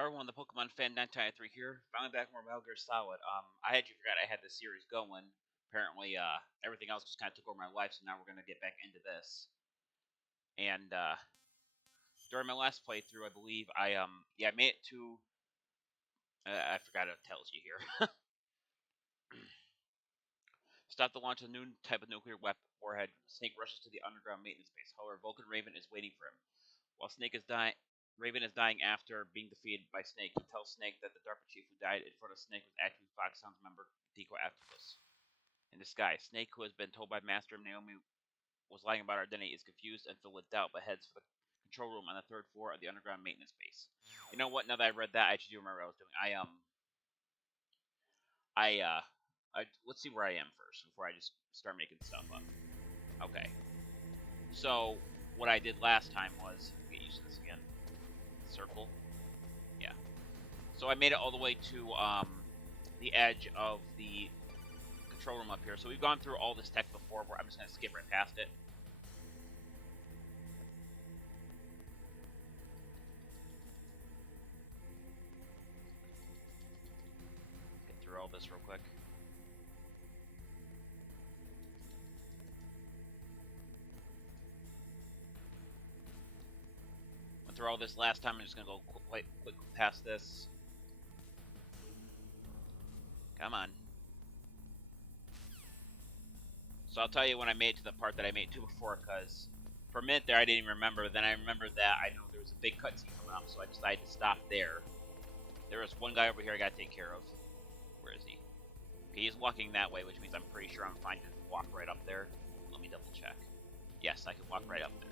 Everyone, the Pokemon Fan 1993 here. Finally back with more Metal Gear Solid. I actually forgot I had this series going. Apparently, everything else just kind of took over my life, so now we're gonna get back into this. And during my last playthrough, I believe I made it to. I forgot it tells you here. Stop the launch of a new type of nuclear weapon warhead. Snake rushes to the underground maintenance base. However, Vulcan Raven is waiting for him. While Snake is dying, Raven is dying after being defeated by Snake. He tells Snake that the DARPA chief who died in front of Snake was actually Foxhound's member, Deco Octopus. In disguise, Snake, who has been told by Master Naomi was lying about her identity, is confused and filled with doubt, but heads for the control room on the third floor of the underground maintenance base. You know what? Now that I read that, I actually do remember what I was doing. Let's see where I am first before I just start making stuff up. Okay. So what I did last time was get used to this again. Circle. Yeah. So I made it all the way to the edge of the control room up here. So we've gone through all this tech before. Where I'm just gonna skip right past it. Get through all this real quick. Went through all this last time. I'm just gonna go quick past this. Come on. So I'll tell you when I made it to the part that I made it to before, because for a minute there I didn't even remember. Then I remembered that I know there was a big cutscene coming up, so I decided to stop there. There was one guy over here I gotta take care of. Where is he? Okay, he's walking that way, which means I'm pretty sure I'm fine to walk right up there. Let me double check. Yes, I can walk right up there.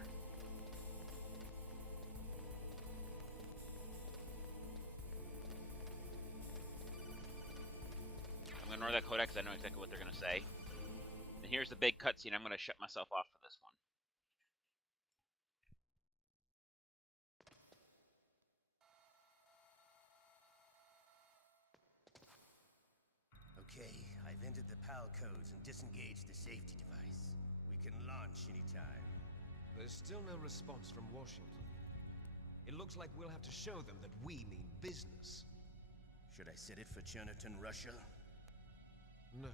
I'm gonna ignore that codec because I know exactly what they're gonna say. And here's the big cutscene. I'm gonna shut myself off for this one. Okay, I've entered the PAL codes and disengaged the safety device. We can launch anytime. There's still no response from Washington. It looks like we'll have to show them that we mean business. Should I set it for Cherniton, Russia? No,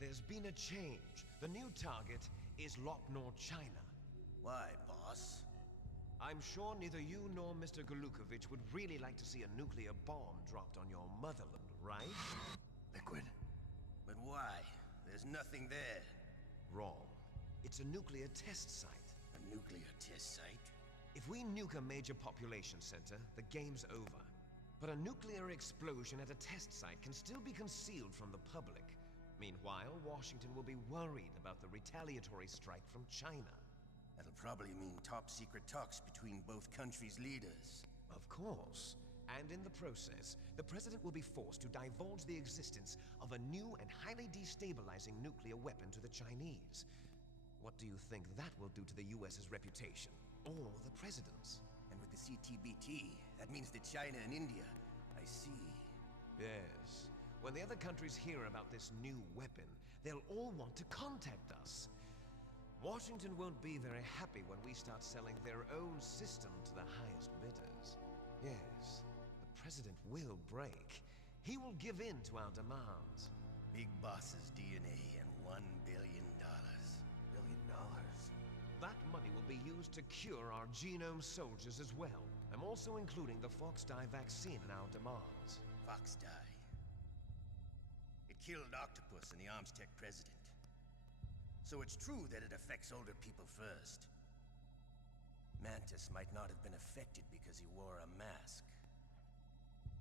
there's been a change. The new target is Locknor, China. Why, boss? I'm sure neither you nor Mr. Golukovich would really like to see a nuclear bomb dropped on your motherland, right? Liquid. But why? There's nothing there. Wrong. It's a nuclear test site. A nuclear test site? If we nuke a major population center, the game's over. But a nuclear explosion at a test site can still be concealed from the public. Meanwhile, Washington will be worried about the retaliatory strike from China. That'll probably mean top-secret talks between both countries' leaders. Of course. And in the process, the president will be forced to divulge the existence of a new and highly destabilizing nuclear weapon to the Chinese. What do you think that will do to the US's reputation? Or the president's? And with the CTBT, that means that China and India. I see. Yes. When the other countries hear about this new weapon, they'll all want to contact us. Washington won't be very happy when we start selling their own system to the highest bidders. Yes, the president will break. He will give in to our demands. Big boss's DNA and $1 billion. $1 billion? That money will be used to cure our genome soldiers as well. I'm also including the Fox Dye vaccine in our demands. Fox Dye. It killed Octopus and the Armstech president. So it's true that it affects older people first. Mantis might not have been affected because he wore a mask.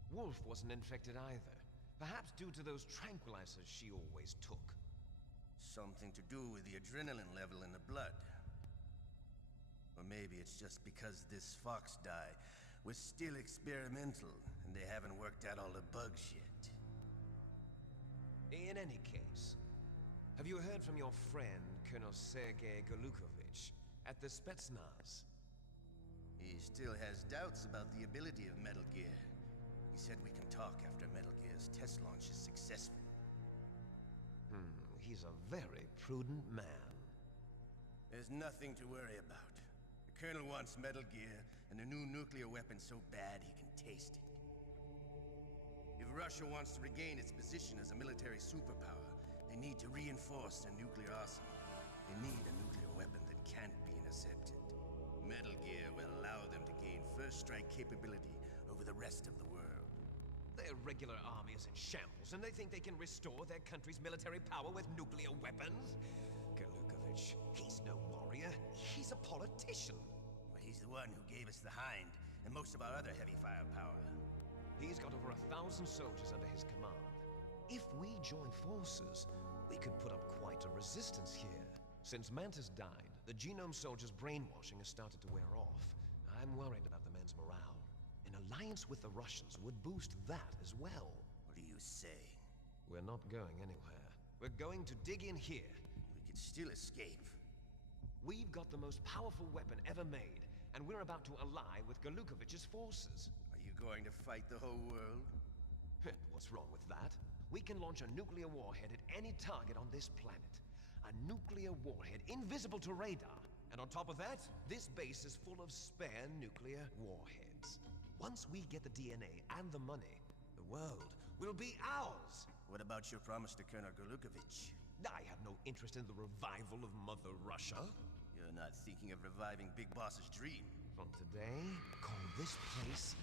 Wolf wasn't infected either. Perhaps due to those tranquilizers she always took. Something to do with the adrenaline level in the blood. Or maybe it's just because this Fox Dye was still experimental and they haven't worked out all the bugs yet. In any case, have you heard from your friend, Colonel Sergei Golukovich, at the Spetsnaz? He still has doubts about the ability of Metal Gear. He said we can talk after Metal Gear's test launch is successful. He's a very prudent man. There's nothing to worry about. The Colonel wants Metal Gear and a new nuclear weapon so bad he can taste it. Russia wants to regain its position as a military superpower, they need to reinforce their nuclear arsenal. They need a nuclear weapon that can't be intercepted. Metal Gear will allow them to gain first strike capability over the rest of the world. Their regular army is in shambles, and they think they can restore their country's military power with nuclear weapons? Galukovich, he's no warrior. He's a politician. But he's the one who gave us the Hind and most of our other heavy firepower. He's got over 1,000 soldiers under his command. If we join forces, we could put up quite a resistance here. Since Mantis died, the genome soldiers' brainwashing has started to wear off. I'm worried about the men's morale. An alliance with the Russians would boost that as well. What are you saying? We're not going anywhere. We're going to dig in here. We could still escape. We've got the most powerful weapon ever made, and we're about to ally with Galukovich's forces. Are you going to fight the whole world? What's wrong with that? We can launch a nuclear warhead at any target on this planet. A nuclear warhead invisible to radar. And on top of that, this base is full of spare nuclear warheads. Once we get the DNA and the money, the world will be ours. What about your promise to Colonel Galukovich? I have no interest in the revival of Mother Russia. You're not thinking of reviving Big Boss's dream. From today, call this place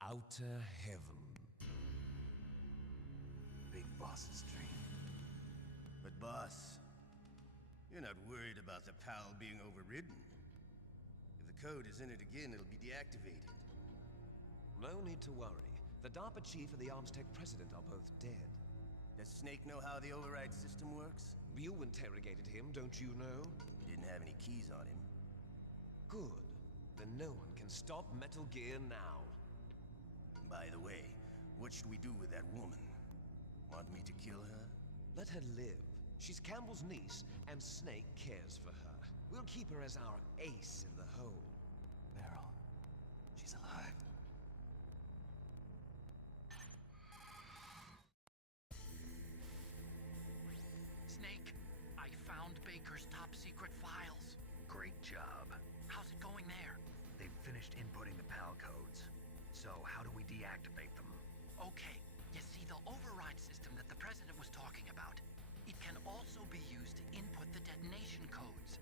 Outer Heaven. Big Boss's dream. But boss, you're not worried about the PAL being overridden. If the code is in it again, it'll be deactivated. No need to worry. The DARPA chief and the Armstech president are both dead. Does Snake know how the override system works? You interrogated him, don't you know? He didn't have any keys on him. Good. Then no one can stop Metal Gear now. By the way, what should we do with that woman? Want me to kill her? Let her live. She's Campbell's niece, and Snake cares for her. We'll keep her as our ace in the hole. Meryl, she's alive. Snake, I found Baker's top secret files. Great job. How's it going there? They've finished inputting the PAL codes. So how do we deactivate them? Okay, you see the override system that the president was talking about. It can also be used to input the detonation codes.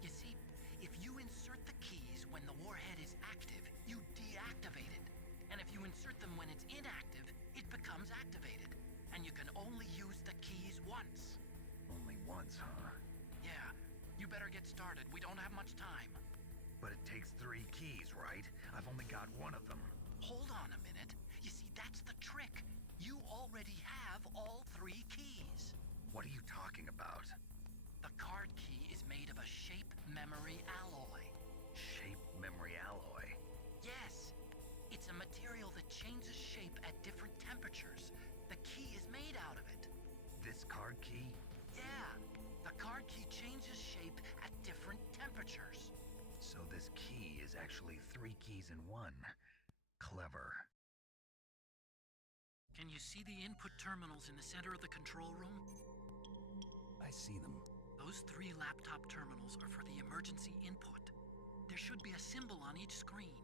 You see, if you insert the keys when the warhead is active, you deactivate it. And if you insert them when it's inactive, it becomes activated. And you can only use the keys once. Only once, huh? Yeah, you better get started. We don't have much time. But it takes 3 keys, right? I've only got one of them. Hold on a minute. You see, that's the trick. You already have all 3 keys. What are you talking about? The card key is made of a shape memory alloy. Shape memory alloy? Yes. It's a material that changes shape at different temperatures. The key is made out of it. This card key? Yeah. The card key changes shape at different temperatures. So this key is actually 3 keys in one. Clever. Can you see the input terminals in the center of the control room? I see them. Those 3 laptop terminals are for the emergency input. There should be a symbol on each screen.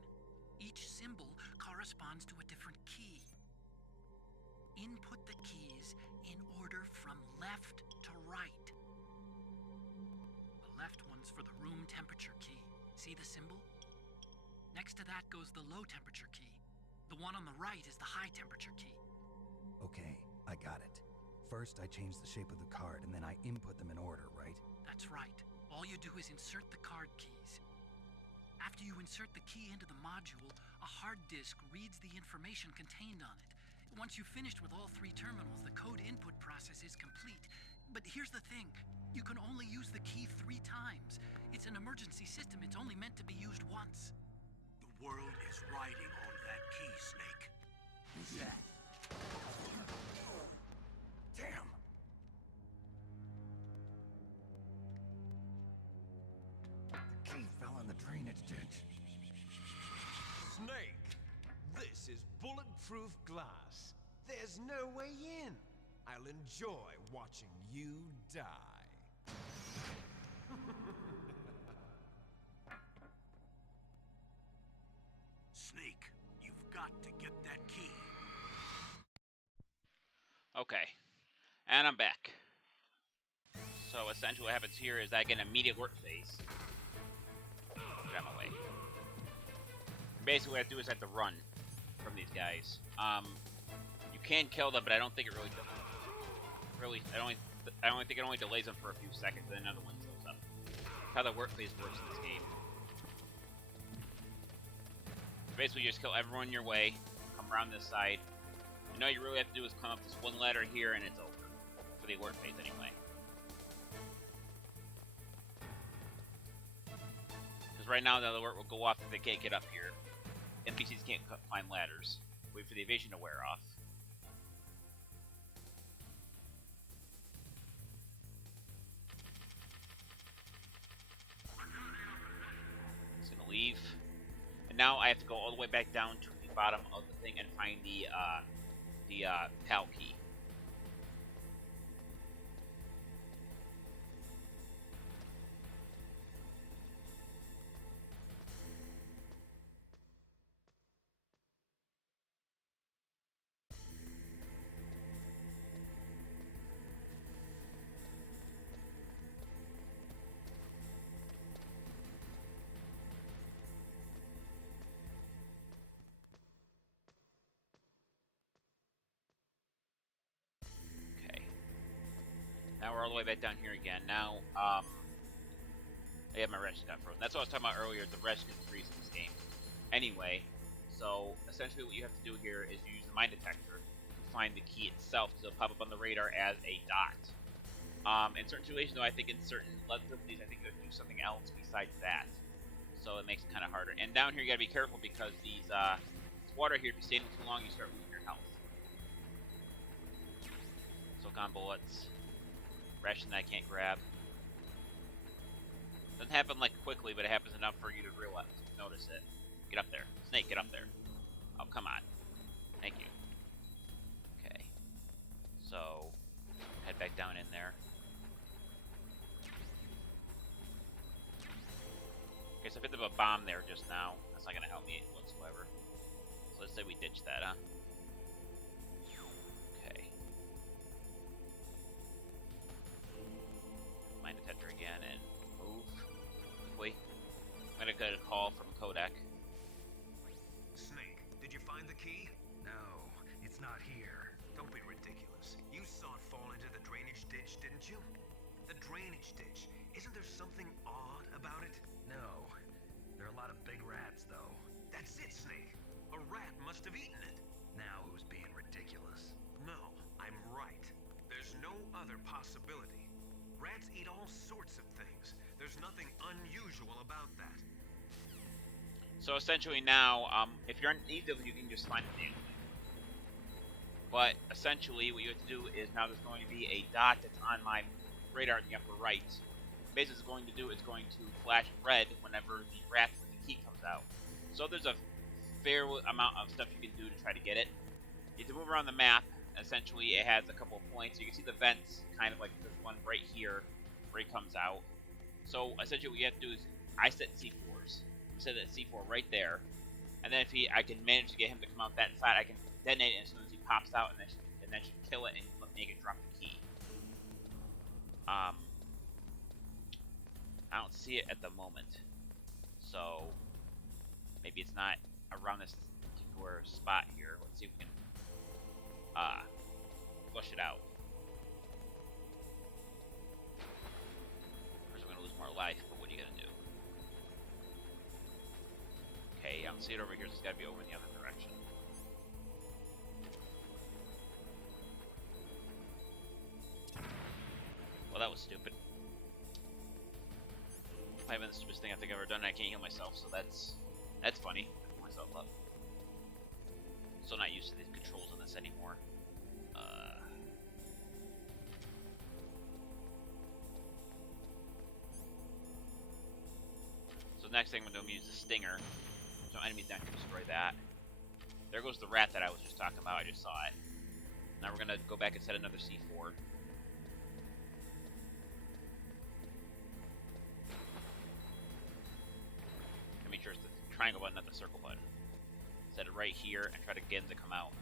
Each symbol corresponds to a different key. Input the keys in order from left to right. The left one's for the room temperature key. See the symbol? Next to that goes the low temperature key. The one on the right is the high temperature key. Okay, I got it. First, I change the shape of the card, and then I input them in order, right? That's right. All you do is insert the card keys. After you insert the key into the module, a hard disk reads the information contained on it. Once you've finished with all 3 terminals, the code input process is complete. But here's the thing. You can only use the key 3 times. It's an emergency system. It's only meant to be used once. The world is riding on that key, Snake. Who's that? Damn! The key fell in the drainage ditch. Snake! This is bulletproof glass. There's no way in. I'll enjoy watching you die. Snake, you've got to get that key. Okay, and I'm back. So essentially what happens here is I get an immediate alert phase. Get out of my way. Basically what I have to do is I have to run from these guys. You can kill them, but I don't think it really I only think it only delays them for a few seconds, and then another one shows up. That's how the work phase works in this game. Basically, you just kill everyone in your way, come around this side. And all you really have to do is climb up this one ladder here, and it's over. For the alert phase, anyway. Because right now, the alert will go off if they can't get up here. NPCs can't climb ladders. Wait for the evasion to wear off. Just gonna leave. And now I have to go all the way back down to the bottom of the thing and find the PAL key. Now we're all the way back down here again. Now, I have my reg got frozen. That's what I was talking about earlier. The reg can freeze in this game. Anyway, so essentially what you have to do here is you use the mine detector to find the key itself, because it'll pop up on the radar as a dot. In certain situations, though, I think in certain levels of these, I think they'll do something else besides that. So it makes it kind of harder. And down here, you gotta be careful because these this water here, if you stay in it too long, you start losing your health. Silicon bullets. Ration that I can't grab. Doesn't happen like quickly, but it happens enough for you to realize, notice it. Get up there. Snake, get up there. Oh, come on. Thank you. Okay. So, head back down in there. Okay, so I picked up a bomb there just now. That's not going to help me whatsoever. So let's say we ditch that, huh? Okay. Mine detector again and move quickly. I'm gonna get a call from Kodak. Snake, did you find the key? No, it's not here. Don't be ridiculous. You saw it fall into the drainage ditch, didn't you? The drainage ditch. Isn't there something odd about it? No. There are a lot of big rats, though. That's it, Snake. A rat must have eaten it. Now who's being ridiculous? No, I'm right. There's no other possibility. Rats eat all sorts of things. There's nothing unusual about that. So essentially now, if you're uneasy, you can just find the damn thing. But essentially, what you have to do is now there's going to be a dot that's on my radar in the upper right. Basically, it's going to do is going to flash red whenever the rat with the key comes out. So there's a fair amount of stuff you can do to try to get it. You have to move around the map. Essentially, it has a couple of points. You can see the vents, kind of like this one right here, where it comes out. So essentially, what you have to do is I set C4s. Set that C4 right there, and then if I can manage to get him to come out that side, I can detonate it as soon as he pops out, and then should kill it and make it drop the key. I don't see it at the moment, so maybe it's not around this particular spot here. Let's see if we can flush it out. Of course, we're gonna lose more life, but what are you gonna do? Okay, I don't see it over here, so it's gotta be over in the other direction. Well, that was stupid. I've been the stupidest thing I think I've ever done, and I can't heal myself, so that's funny. I put myself up. Still not used to these controls on this anymore. So next thing I'm gonna do is use the stinger. There's no enemies down here to destroy that. There goes the rat that I was just talking about. I just saw it. Now we're gonna go back and set another C4. And make sure it's the triangle button, not the circle button. Set it right here and try to get him to come out.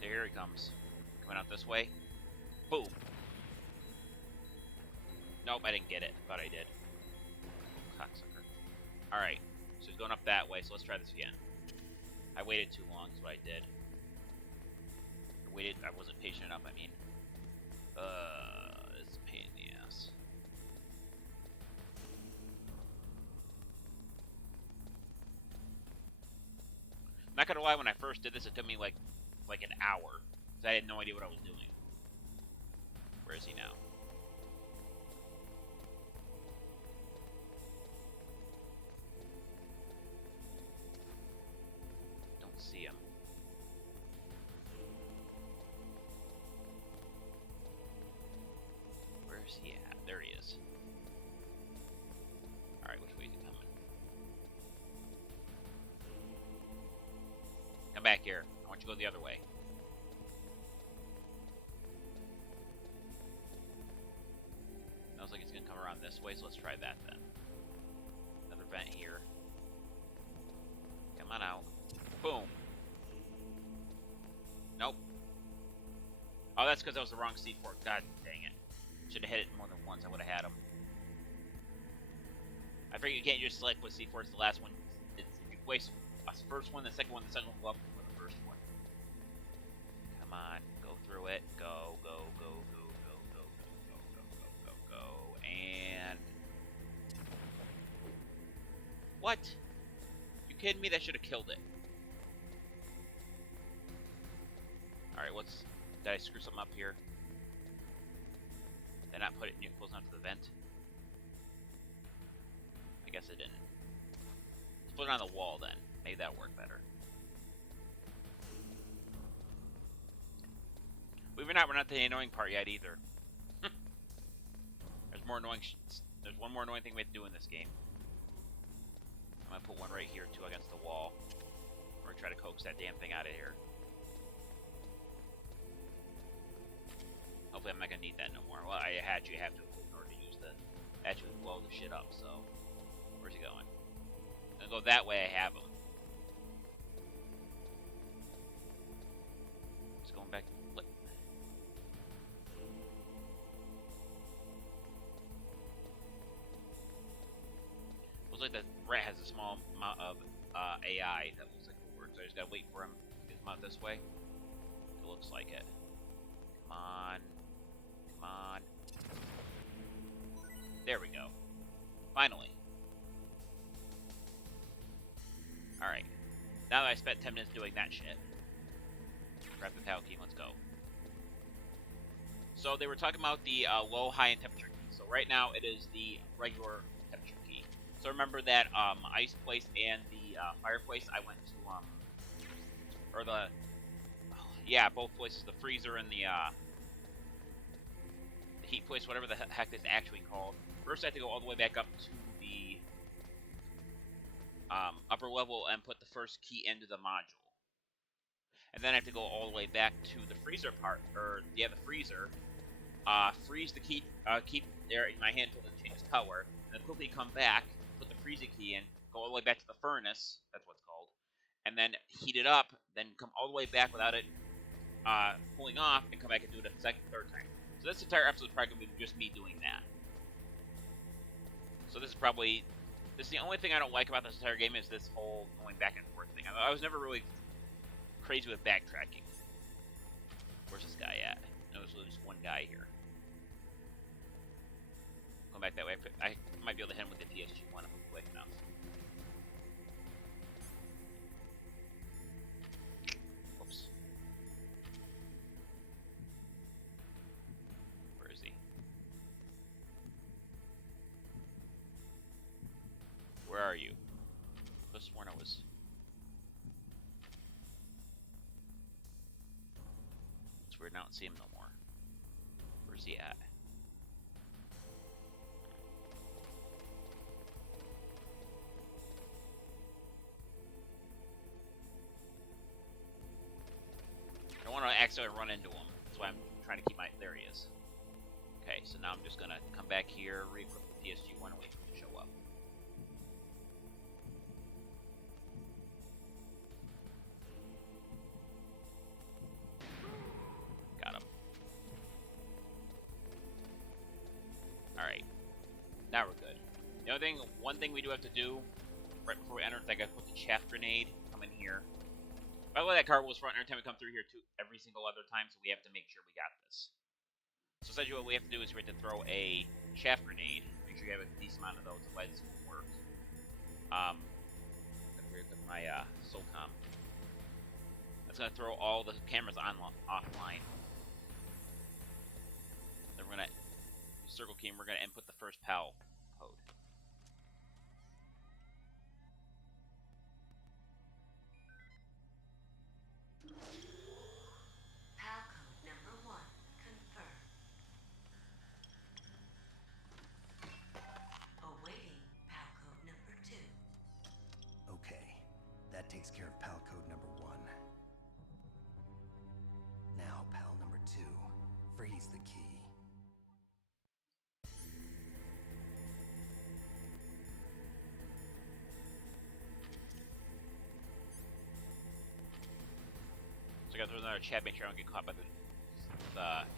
Here he comes. Coming out this way. Boom. Nope, I didn't get it. Thought I did. Cocksucker. Alright. So he's going up that way, so let's try this again. I waited too long, is what I did. I wasn't patient enough, I mean. It's a pain in the ass. I'm not gonna lie, when I first did this, it took me like an hour. Because I had no idea what I was doing. Where is he now? Don't see him. Where's he at? There he is. Alright, which way is he coming? Come back here. I want you to go the other way. Sounds like he's gonna come around this way, so let's try that then. Another vent here. Come on out. Boom. Nope. Oh, that's because that was the wrong C4. God dang it. Should have hit it more than once. I would have had him. I figure you can't just select what C4 is the last one. If you waste a first one, the second one will go up before the first one. Come on. Go through it. Go, go, go, go, go, go, go, go, go, go, go. And... What? You kidding me? That should have killed it. Alright, what's... Did I screw something up here? Did I not put it close enough to the vent? I guess I didn't. Let's put it on the wall then. Maybe that'll work better. We're not to the annoying part yet either. There's more annoying. There's one more annoying thing we have to do in this game. I'm gonna put one right here too against the wall. We're gonna try to coax that damn thing out of here. Hopefully I'm not gonna need that no more. Well, I actually have to in order to use the actually blow the shit up. So where's he going? I'm gonna go that way. I have him. Just going back. Look. Looks like the rat has a small amount of AI that looks like it works. So I just gotta wait for him to come out this way. It looks like it. Come on. Come on. There we go. Finally. Alright. Now that I spent 10 minutes doing that shit. Grab the tile key, let's go. So they were talking about the low, high, and temperature key. So right now it is the regular temperature key. So remember that ice place and the fireplace, I went to, or the, yeah, both places, the freezer and the heat place, whatever the heck it's actually called. First I have to go all the way back up to the upper level and put the first key into the module. And then I have to go all the way back to the freezer part, or yeah, the freezer. Freeze the key, keep there in my hand until it changes color, and then quickly come back, put the freezer key in, go all the way back to the furnace, that's what it's called, and then heat it up, then come all the way back without it pulling off, and come back and do it a second, third time. So this entire episode is probably going to be just me doing that. So this is the only thing I don't like about this entire game is this whole going back and forth thing. I was never really crazy with backtracking. Where's this guy at? No, there's just one guy here. Going back that way. I might be able to hit him with the PSG-1 if I'm quick enough. Whoops. Where is he? Where are you? I was sworn I was... It's weird now I don't see him no more. Where's he at? I don't want to accidentally run into him. That's why I'm trying to keep my... There he is. Okay, so now I'm just going to come back here, re-equip the PSG-1 and wait for him to show up. think one thing we do have to do right before we enter is I gotta put the chaff grenade. Come in here. By the way, that car was front every time we come through here too. Every single other time, so we have to make sure we got this. So essentially, what we have to do is we have to throw a chaff grenade. Make sure you have a decent amount of those, otherwise this won't work. I'm gonna with my SOCOM. That's gonna throw all the cameras on offline. Then we're gonna circle key and we're gonna input the first PAL code. PAL code number 1 confirmed. Awaiting PAL code number 2. Okay, that takes care of PAL code number 1. Now, PAL number 2. Freeze the key. So I gotta throw another chat, make sure I don't get caught by the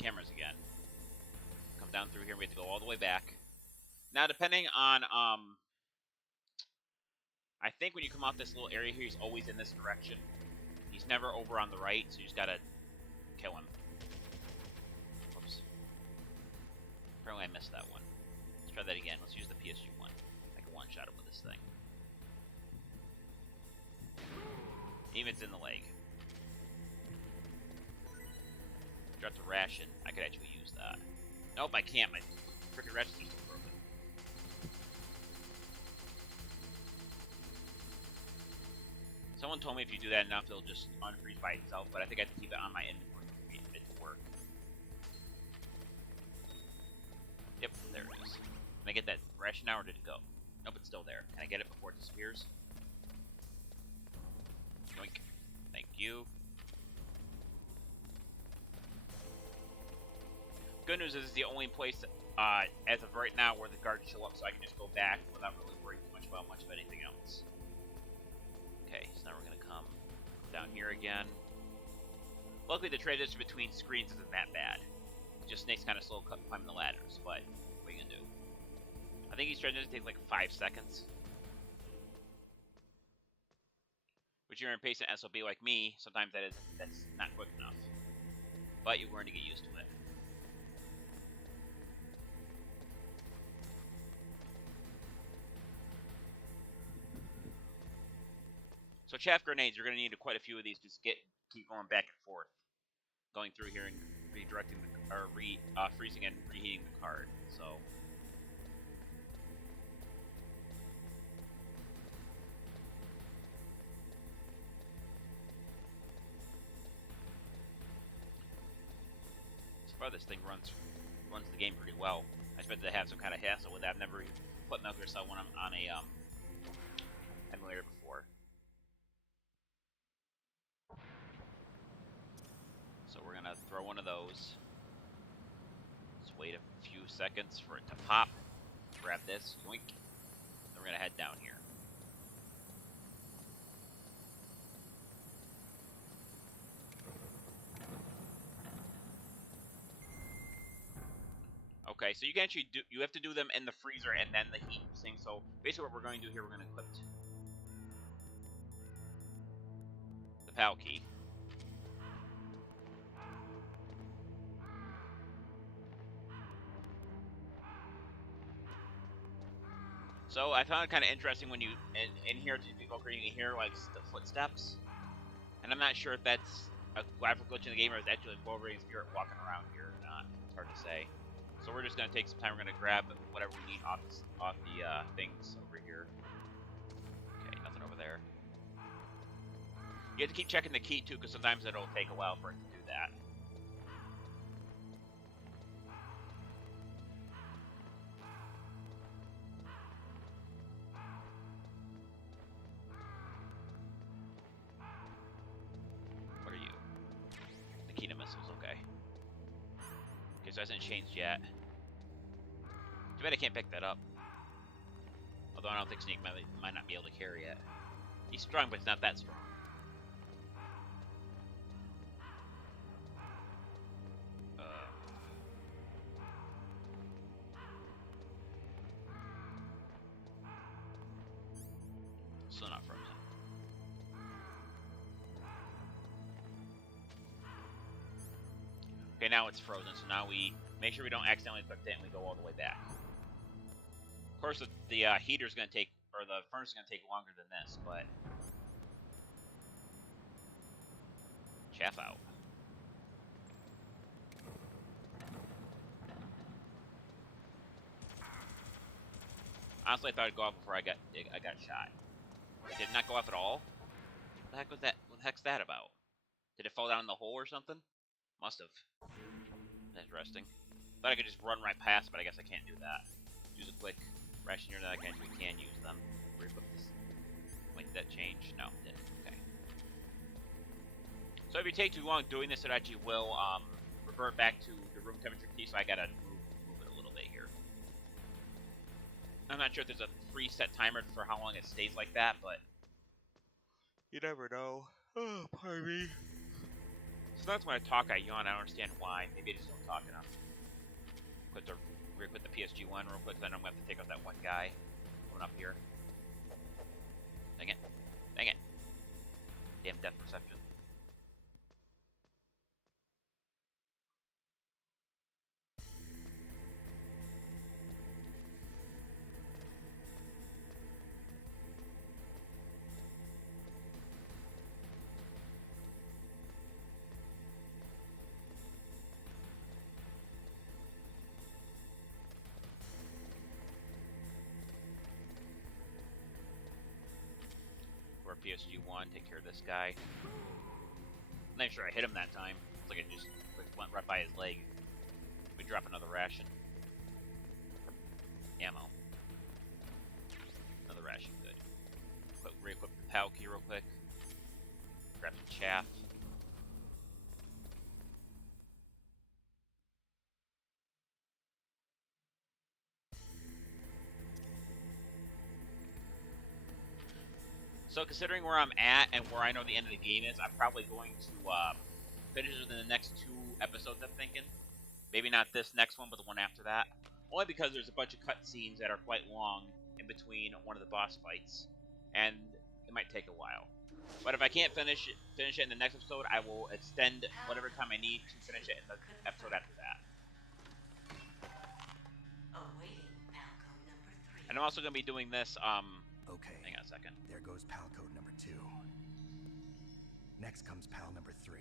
cameras again. Come down through here, we have to go all the way back. Now, depending on, I think when you come off this little area here, he's always in this direction. He's never over on the right, so you just gotta kill him. Whoops. Apparently I missed that one. Let's try that again. Let's use the PSG one. I can one-shot him with this thing. Even if it's in the leg. Drop the ration. I could actually use that. Nope, I can't. My freaking rations are still broken. Someone told me if you do that enough, it'll just unfreeze by itself, but I think I have to keep it on my inventory for it to work. Yep, there it is. Can I get that ration now, or did it go? Nope, it's still there. Can I get it before it disappears? Yoink. Thank you. Good news is it's the only place, as of right now, where the guards show up, so I can just go back without really worrying too much about much of anything else. Okay, so now we're gonna come down here again. Luckily, the transition between screens isn't that bad. Just Snake's kind of slow climbing the ladders, but what are you gonna do? I think each transition takes like 5 seconds. Which you're an impatient SOB like me, sometimes that's not quick enough. But you learn to get used to it. So chaff grenades, you're going to need quite a few of these to keep going back and forth, going through here and redirecting or freezing and reheating the card. So far this thing runs the game pretty well. I expected to have some kind of hassle with that. I've never put Metal Gear Solid 1 on a emulator before. So we're gonna throw one of those. Just wait a few seconds for it to pop. Grab this, yoink. Then we're gonna head down here. Okay, so you can actually you have to do them in the freezer and then the heat thing. So basically what we're going to do here, we're going to equip the PAL key. So I found it kind of interesting when you, in here to Evoker, you can hear like the footsteps. And I'm not sure if that's a graphical glitch in the game or if it's actually a Wolverine spirit walking around here or not. It's hard to say. So we're just going to take some time. We're going to grab whatever we need off the things over here. Okay, nothing over there. You have to keep checking the key too, because sometimes it'll take a while for it to do that. What are you? The key to missiles, okay. Okay, so it hasn't changed yet. Too bad I can't pick that up. Although I don't think Snake might not be able to carry it. He's strong, but he's not that strong. Still not frozen. Okay, now it's frozen, so now we make sure we don't accidentally click it and we go all the way back. Of course, the heater's going to take, or the furnace is going to take longer than this, but... Chaff out. Honestly, I thought it'd go off before I got shot. It did not go off at all? What the heck was that? What the heck's that about? Did it fall down in the hole or something? Must have. Interesting. Thought I could just run right past, but I guess I can't do that. Use a quick rationeer that I can actually use them. Re-equip this. Wait, did that change? No, it didn't. Okay. So if you take too long doing this, it actually will revert back to the room temperature key, so I gotta move it a little bit here. I'm not sure if there's a preset timer for how long it stays like that, but you never know. Oh, pardon me. Sometimes when I talk, I yawn. I don't understand why. Maybe I just don't talk enough. Quit the PSG-1 real quick, then I'm going to have to take out that one guy coming up here. Dang it. Dang it. Damn depth perception. PSG-1, take care of this guy. I'm not sure I hit him that time. It's like it just went right by his leg. We drop another ration. Ammo. Another ration, good. Re-equip the PAL key real quick. Grab some chaff. So considering where I'm at and where I know the end of the game is, I'm probably going to finish within the next 2 episodes, I'm thinking. Maybe not this next one, but the one after that. Only because there's a bunch of cutscenes that are quite long in between one of the boss fights, and it might take a while. But if I can't finish it in the next episode, I will extend whatever time I need to finish it in the episode after that. Awaiting pal code number 3. And I'm also going to be doing this, Okay. hang on a second. There goes PAL code number 2. Next comes PAL number 3.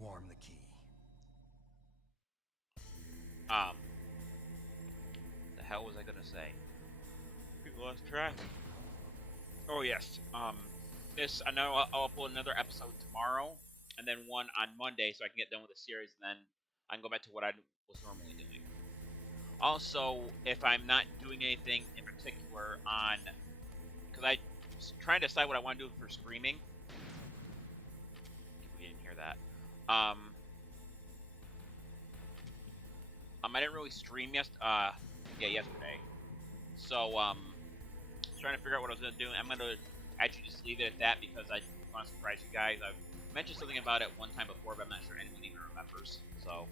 Warm the key. The hell was I gonna say? We lost track. Oh yes. I know I'll upload another episode tomorrow, and then one on Monday, so I can get done with the series, and then I can go back to what I was normally doing. Also, if I'm not doing anything in particular on, because I was trying to decide what I want to do for streaming. We didn't hear that. I didn't really stream yesterday. So, I was trying to figure out what I was going to do. I'm going to actually just leave it at that because I want to surprise you guys. I've mentioned something about it one time before, but I'm not sure anyone even remembers. So,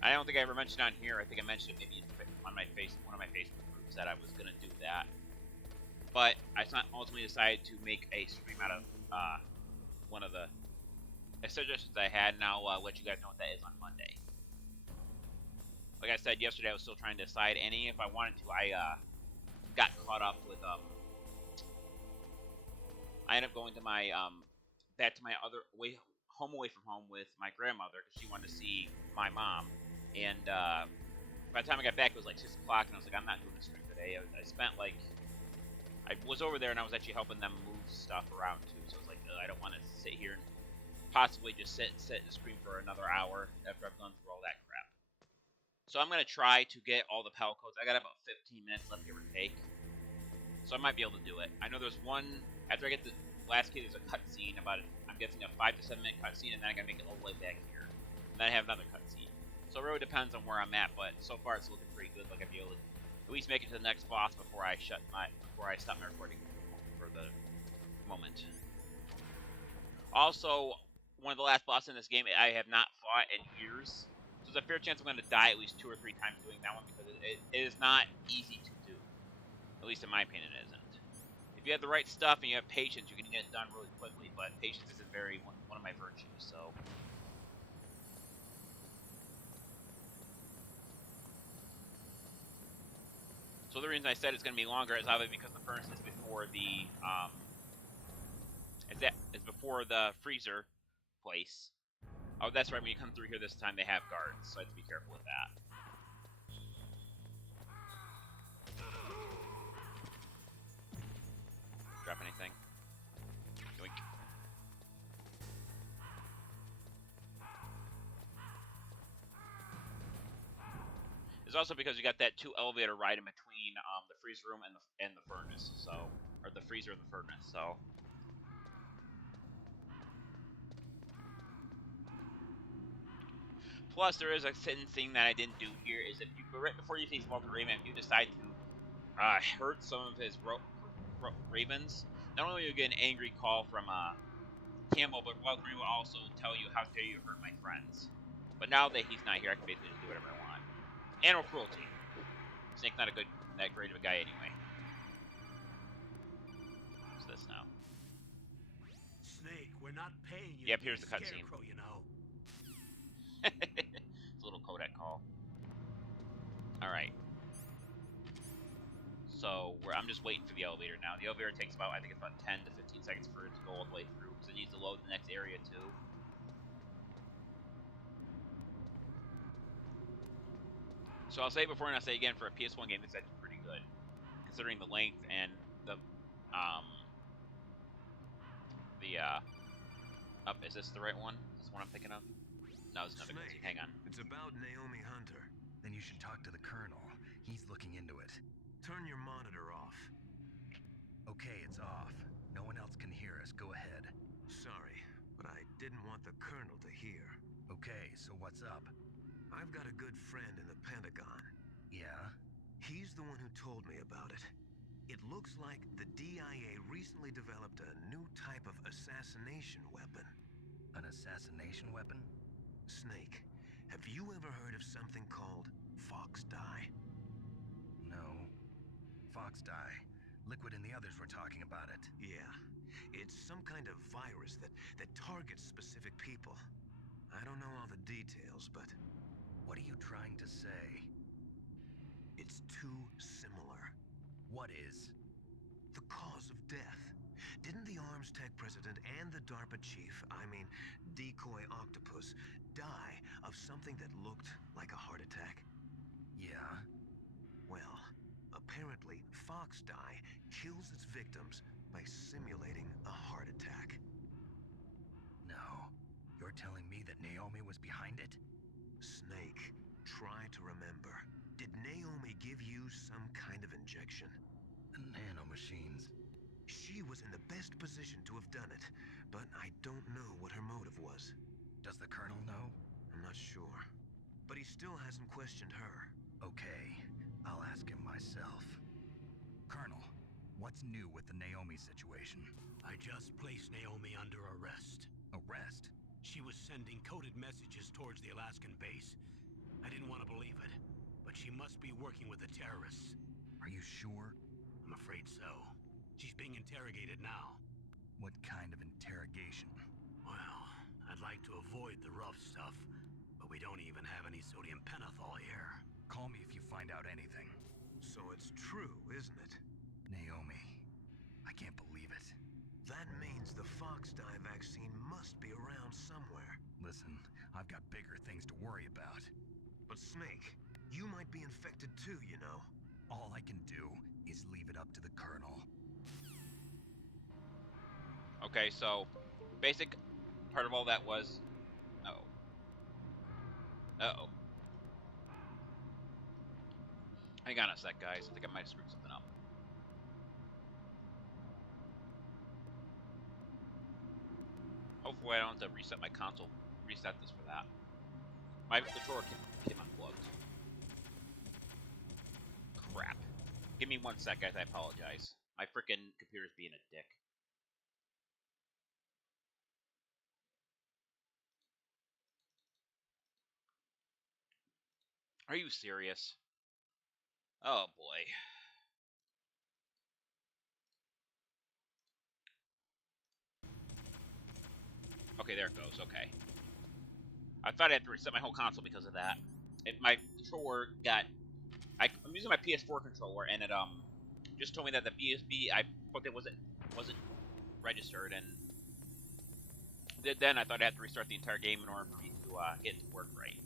I don't think I ever mentioned it on here. I think I mentioned it maybe on one of my Facebook groups that I was going to do that. But I ultimately decided to make a stream out of one of the suggestions I had, and I'll let you guys know what that is on Monday. Like I said yesterday, I was still trying to decide any if I wanted to. I got caught up with I ended up going to my back to my other home away from home with my grandmother because she wanted to see my mom. And by the time I got back, it was like 6 o'clock, and I was like, I'm not doing a stream today. I spent like I was over there, and I was actually helping them move stuff around too. So I was like, I don't want to sit here and possibly just sit and scream for another hour after I've gone through all that crap. So I'm going to try to get all the PAL codes. I got about 15 minutes left, give or take. So I might be able to do it. I know there's one, after I get the last key, there's a cutscene about it. I'm guessing a 5 to 7 minute cutscene, and then I got to make it all the way back here. And then I have another cutscene. So it really depends on where I'm at, but so far it's looking pretty good. Like I'd be able to at least make it to the next boss before I stop my recording for the moment. Also, one of the last bosses in this game I have not fought in years. So there's a fair chance I'm going to die at least 2 or 3 times doing that one because it is not easy to do. At least in my opinion, it isn't. If you have the right stuff and you have patience, you can get it done really quickly. But patience isn't one of my virtues. So. So the reason I said it's going to be longer is obviously because the furnace is before the is before the freezer place. Oh, that's right. When you come through here this time, they have guards, so I have to be careful with that. Drop anything? Yoink. It's also because you got that 2 elevator ride in between the freeze room and the furnace, so or the freezer and the furnace. So. Plus, there is a thing that I didn't do here is if you right before you face Vulcan Raven, if you decide to hurt some of his ravens, not only will you get an angry call from Campbell, but Vulcan Raven will also tell you how dare you hurt my friends. But now that he's not here, I can basically just do whatever I want. Animal cruelty. Snake's not that great of a guy anyway. What's this now? Snake, we're not paying you. Yep, to here's be the a cutscene. scarecrow, you know. It's a little Kodak call. Alright. So I'm just waiting for the elevator now. The elevator takes about, I think it's about 10 to 15 seconds for it to go all the way through, because it needs to load the next area too. So I'll say it before and I'll say it again, for a PS1 game, this is actually pretty good, considering the length and the is this the right one? Is this one I'm thinking of? No, it's another cutscene. Hang on. It's about Naomi Hunter. Then you should talk to the Colonel. He's looking into it. Turn your monitor off. Okay, it's off. No one else can hear us. Go ahead. Sorry, but I didn't want the Colonel to hear. Okay, so what's up? I've got a good friend in the Pentagon. Yeah? He's the one who told me about it. It looks like the DIA recently developed a new type of assassination weapon. An assassination weapon? Snake, have you ever heard of something called Fox Dye? No. Fox dye. Liquid and the others were talking about it. Yeah. It's some kind of virus that targets specific people. I don't know all the details, but... What are you trying to say? It's too similar. What is? The cause of death. Didn't the Arms Tech president and the DARPA chief, I mean, Decoy Octopus, die of something that looked like a heart attack? Yeah? Well, apparently Fox Dye kills its victims by simulating a heart attack. No. You're telling me that Naomi was behind it? Snake, try to remember. Did Naomi give you some kind of injection? The nanomachines. She was in the best position to have done it, but I don't know what her motive was. Does the Colonel know? I'm not sure. But he still hasn't questioned her. Okay, I'll ask him myself. Colonel, what's new with the Naomi situation? I just placed Naomi under arrest. Arrest? She was sending coded messages towards the Alaskan base. I didn't want to believe it, but she must be working with the terrorists. Are you sure? I'm afraid so. She's being interrogated now. What kind of interrogation? Well, I'd like to avoid the rough stuff, but we don't even have any sodium pentothal here. Call me if you find out anything. So it's true, isn't it? Naomi, I can't believe it. That means the Fox Dye vaccine must be around somewhere. Listen, I've got bigger things to worry about. But Snake, you might be infected too, you know. All I can do is leave it up to the Colonel. Okay, so basic part of all that was... Uh-oh. Uh-oh. Hang on a sec, guys. I think I might have screwed something up. Hopefully I don't have to reset my console. Reset this for that. My controller came unplugged. Crap. Give me 1 sec, guys. I apologize. My freaking computer's being a dick. Are you serious? Oh boy. Okay, there it goes. Okay. I thought I had to reset my whole console because of that. My controller got. I'm using my PS4 controller, and it just told me that the BSB I put it wasn't registered, and then I thought I had to restart the entire game in order for me to get it to work right.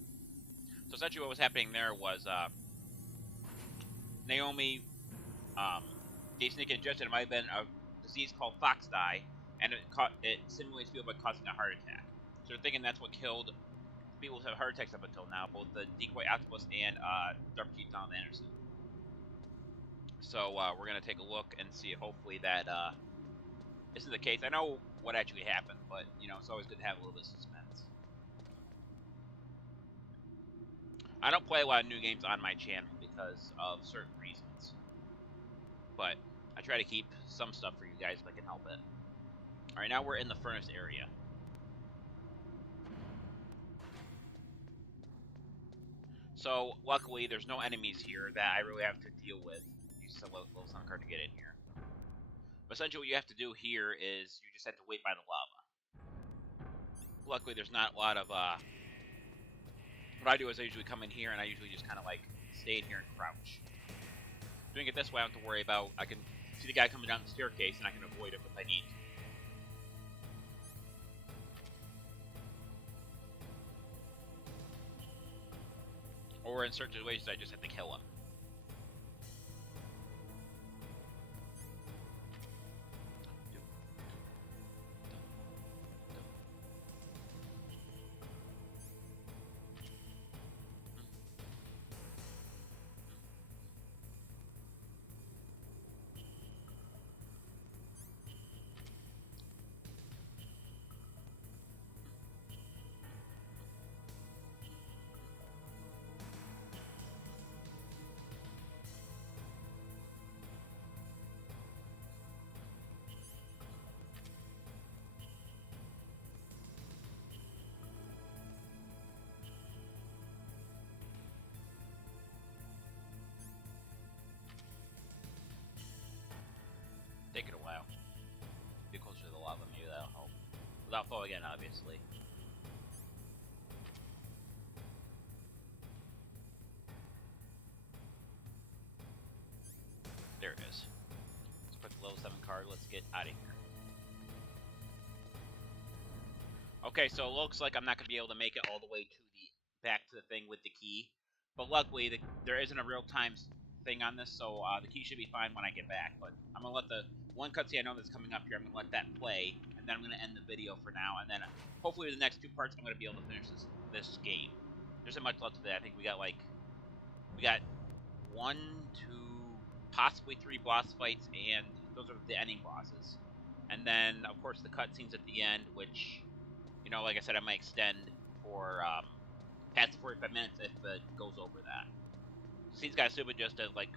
So essentially, what was happening there was Naomi gave Snake an injection. It might have been a disease called fox die, and it simulates people by causing a heart attack. So they're thinking that's what killed people who have heart attacks up until now, both the decoy octopus and Dr. Keith Donald Anderson. So we're gonna take a look and see. Hopefully that isn't the case. I know what actually happened, but you know it's always good to have a little bit of suspense. I don't play a lot of new games on my channel because of certain reasons, but I try to keep some stuff for you guys if I can help it. All right, now we're in the furnace area. So luckily, there's no enemies here that I really have to deal with. Use a little sun card to get in here. But essentially, what you have to do here is you just have to wait by the lava. Luckily, there's not a lot of. What I do is I usually come in here and I usually just kind of like stay in here and crouch. Doing it this way, I don't have to worry about. I can see the guy coming down the staircase and I can avoid him if I need to. Or in certain situations, I just have to kill him. Take it a while. Get closer to the lava, maybe that'll help. Without falling again, obviously. There it is. Let's put the level 7 card. Let's get out of here. Okay, so it looks like I'm not going to be able to make it all the way to the back to the thing with the key. But luckily, there isn't a real-time thing on this, so the key should be fine when I get back. But I'm going to let the one cutscene I know that's coming up here, I'm going to let that play, and then I'm going to end the video for now. And then hopefully with the next 2 parts, I'm going to be able to finish this game. There isn't much left to that. I think we got 1, 2, possibly 3 boss fights, and those are the ending bosses. And then, of course, the cutscenes at the end, which, you know, like I said, I might extend for past the 45 minutes if it goes over that. Seems kind of stupid just to, like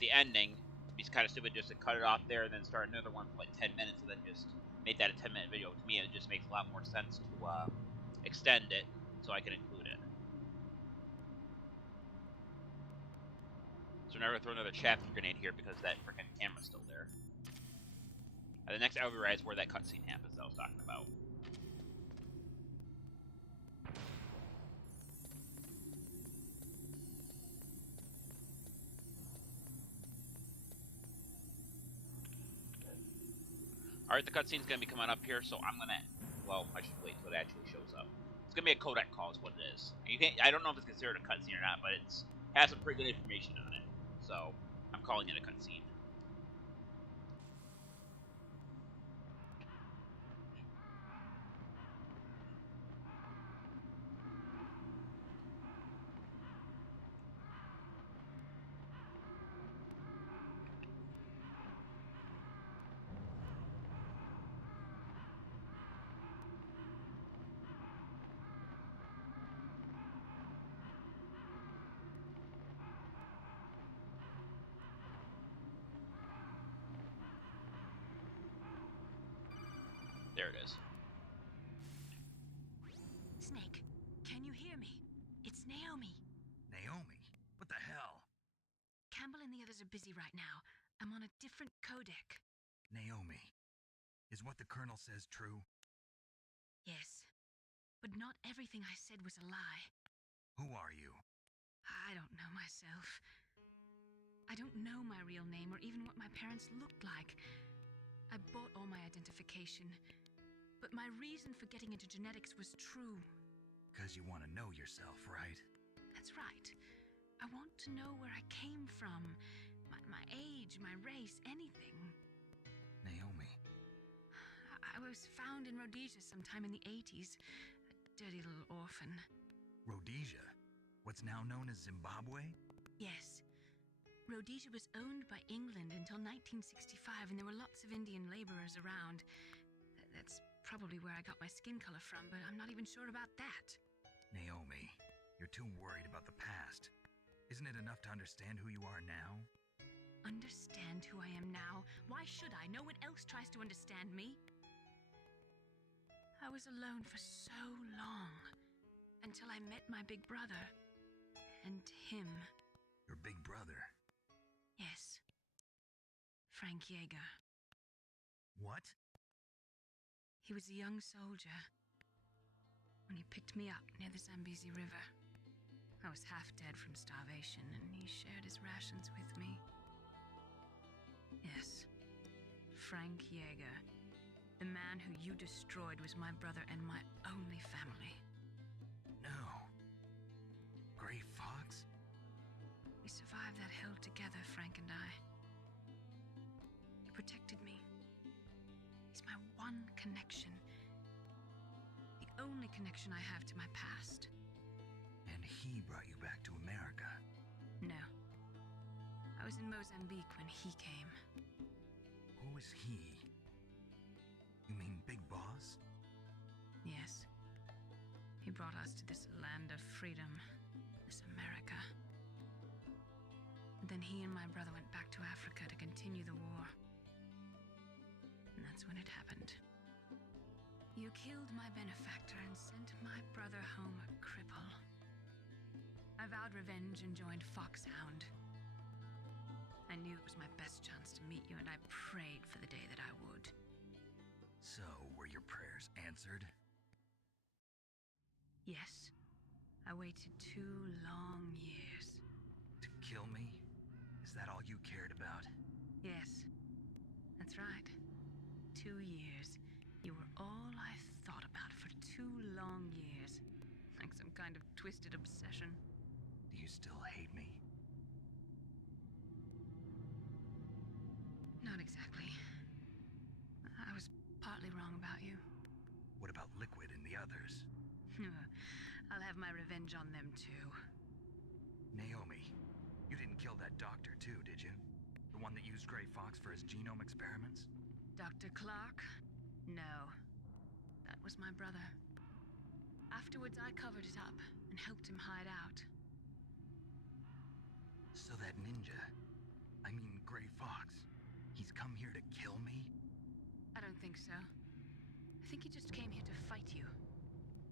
the ending, it's kind of stupid just to cut it off there and then start another one for like 10 minutes and then just make that a 10-minute video. To me, it just makes a lot more sense to extend it so I can include it. So now we're going to throw another chapter grenade here because that freaking camera's still there. And the next I will realize where that cutscene happens that I was talking about. Alright, the cutscene's going to be coming up here, so I'm going to... Well, I should wait until it actually shows up. It's going to be a codec call is what it is. I don't know if it's considered a cutscene or not, but it has some pretty good information on it. So, I'm calling it a cutscene. There it is. Snake, can you hear me? It's Naomi. Naomi? What the hell? Campbell and the others are busy right now. I'm on a different codec. Naomi, is what the Colonel says true? Yes, but not everything I said was a lie. Who are you? I don't know myself. I don't know my real name or even what my parents looked like. I bought all my identification, but my reason for getting into genetics was true. Because you want to know yourself, right? That's right. I want to know where I came from, my age, my race, anything. Naomi. I was found in Rhodesia sometime in the 80s. A dirty little orphan. Rhodesia? What's now known as Zimbabwe? Yes. Rhodesia was owned by England until 1965, and there were lots of Indian laborers around. That's probably where I got my skin color from, but I'm not even sure about that. Naomi, you're too worried about the past. Isn't it enough to understand who you are now? Understand who I am now? Why should I? No one else tries to understand me. I was alone for so long, until I met my big brother. And him. Your big brother? Yes. Frank Yeager. What? He was a young soldier when he picked me up near the Zambezi River. I was half dead from starvation, and he shared his rations with me. Yes, Frank Yeager. The man who you destroyed was my brother and my only family. No. Gray Fox? We survived that hell together, Frank and I. He protected me. He's my one connection. The only connection I have to my past. And he brought you back to America? No. I was in Mozambique when he came. Who is he? You mean Big Boss? Yes. He brought us to this land of freedom, this America. And then he and my brother went back to Africa to continue the war. And that's when it happened. You killed my benefactor and sent my brother home a cripple. I vowed revenge and joined Foxhound. I knew it was my best chance to meet you, and I prayed for the day that I would. So, were your prayers answered? Yes. I waited 2 long years. To kill me? Is that all you cared about? Yes. That's right. 2 years. You were all I thought about for 2 long years. Like some kind of twisted obsession. Do you still hate me? Not exactly. I was partly wrong about you. What about Liquid and the others? I'll have my revenge on them too. Naomi, you didn't kill that doctor too, did you? The one that used Gray Fox for his genome experiments? Dr. Clark? No. That was my brother. Afterwards, I covered it up and helped him hide out. So that ninja, I mean Gray Fox, he's come here to kill me? I don't think so. I think he just came here to fight you.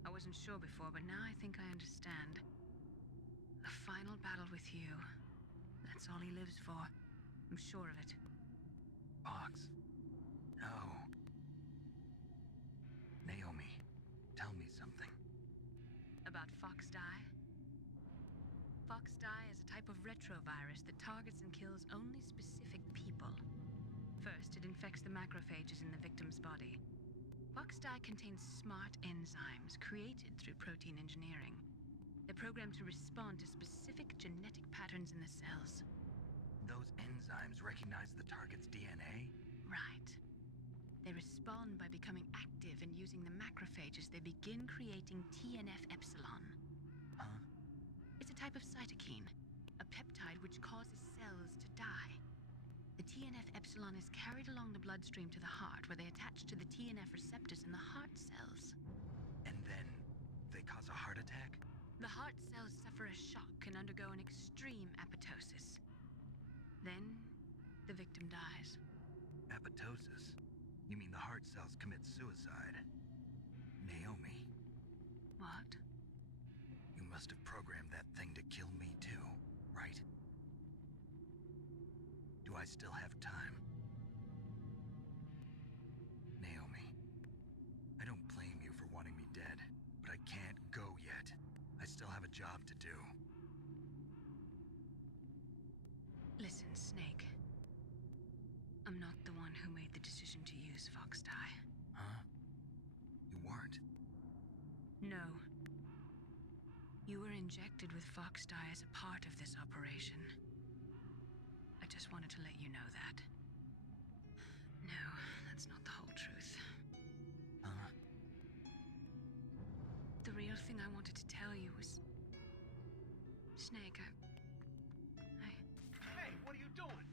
I wasn't sure before, but now I think I understand. A final battle with you. That's all he lives for. I'm sure of it. Fox? No. Naomi, tell me something. About Fox Die? Fox Die is a type of retrovirus that targets and kills only specific people. First, it infects the macrophages in the victim's body. Fox Die contains smart enzymes created through protein engineering. They're programmed to respond to specific genetic patterns in the cells. Those enzymes recognize the target's DNA? Right. They respond by becoming active and using the macrophages. They begin creating TNF-epsilon. Huh? It's a type of cytokine, a peptide which causes cells to die. The TNF-epsilon is carried along the bloodstream to the heart, where they attach to the TNF receptors in the heart cells. And then they cause a heart attack? The heart cells suffer a shock and undergo an extreme apoptosis. Then, the victim dies. Apoptosis? You mean the heart cells commit suicide? Naomi, What? you must have programmed that thing to kill me too, right? Do I still have time? Naomi, I don't blame you for wanting job to do. Listen, Snake. I'm not the one who made the decision to use Fox Dye. Huh? You weren't? No. You were injected with Fox Dye as a part of this operation. I just wanted to let you know that. No, that's not the whole truth. Huh? The real thing I wanted to tell you was... Snake, Hey, what are you doing?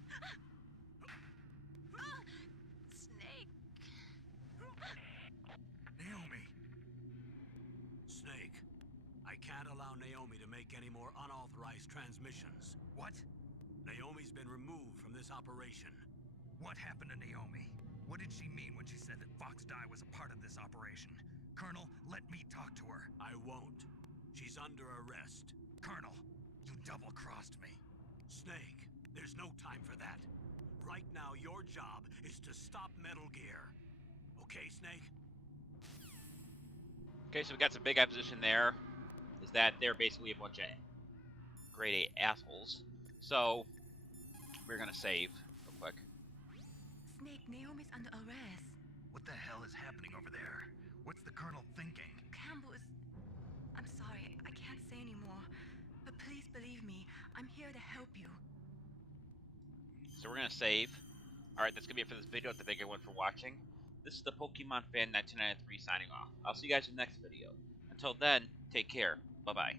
Snake! Naomi! Snake, I can't allow Naomi to make any more unauthorized transmissions. What? Naomi's been removed from this operation. What happened to Naomi? What did she mean when she said that Fox Dye was a part of this operation? Colonel, let me talk to her. I won't. She's under arrest. Colonel, you double-crossed me. Snake, there's no time for that. Right now, your job is to stop Metal Gear. Okay, Snake? Okay, so we got some big opposition there. Is that they're basically a bunch of grade A assholes. So we're gonna save real quick. Snake, Naomi's under arrest. What the hell is happening over there? What's the Colonel thinking? Campbell is... I'm sorry, I can't say anymore. But please believe me, I'm here to help you. So we're gonna save. Alright, that's gonna be it for this video. Thank everyone for watching. This is the Pokemon Fan 1993 signing off. I'll see you guys in the next video. Until then, take care. Bye-bye.